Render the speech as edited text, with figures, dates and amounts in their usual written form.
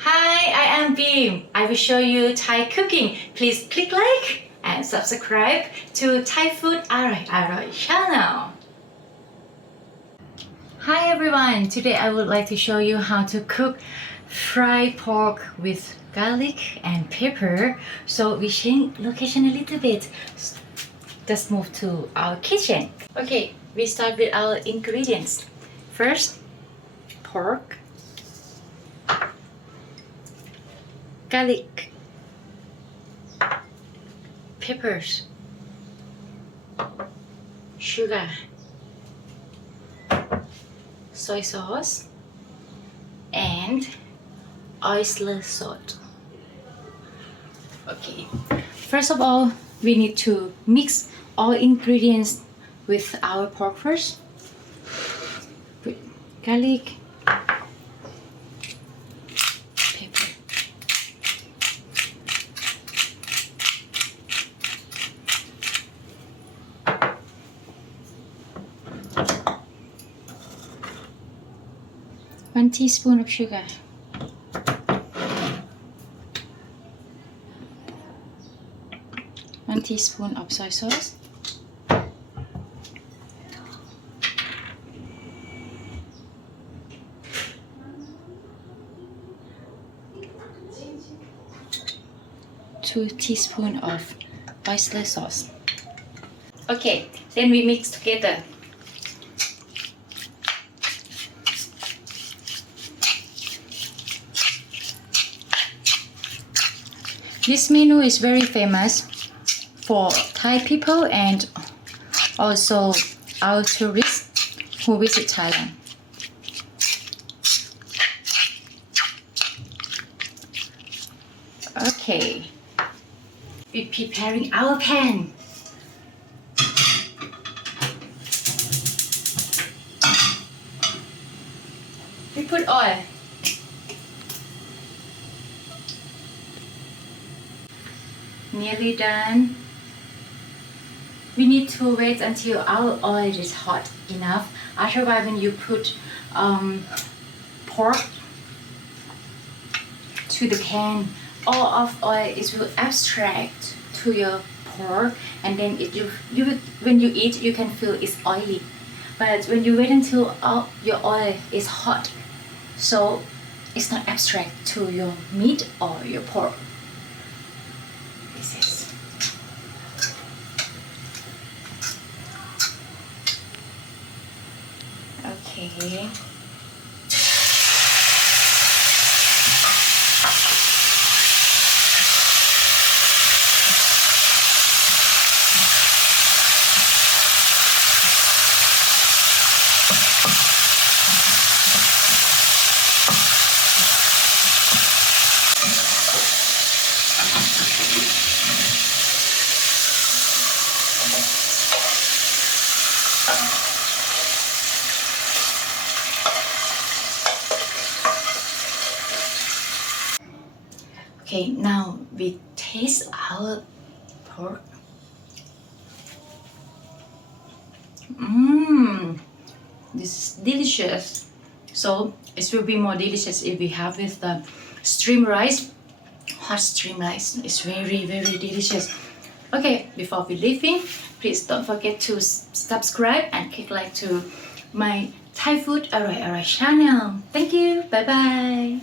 Hi, I am Beam. I will show you Thai cooking. Please click like and subscribe to Thai Food Arai channel. Hi everyone, today I would like to show you how to cook fried pork with garlic and pepper. So we change location a little bit. Let's move to our kitchen. Okay, we start with our ingredients. First, pork, garlic, peppers, sugar, soy sauce, and oyster salt. Okay, first of all, we need to mix all ingredients with our pork first. Put garlic, pepper, one teaspoon of sugar, one teaspoon of soy sauce, two teaspoons of oyster sauce. Okay, then we mix together. This menu is very famous for Thai people and also our tourists who visit Thailand. Okay, we're preparing our pan. We put oil. Nearly done. We need to wait until our oil is hot enough. Otherwise, when you put pork to the pan, all of oil will abstract to your pork, and then when you eat, you can feel it's oily. But when you wait until your oil is hot, so it's not abstract to your meat or your pork. This is okay. Okay, now we taste our pork. This is delicious. So it will be more delicious if we have with the steamed rice. Hot steamed rice is very delicious. Okay, before we leaving, please don't forget to subscribe and click like to my Thai Food Arai channel. Thank you. Bye bye.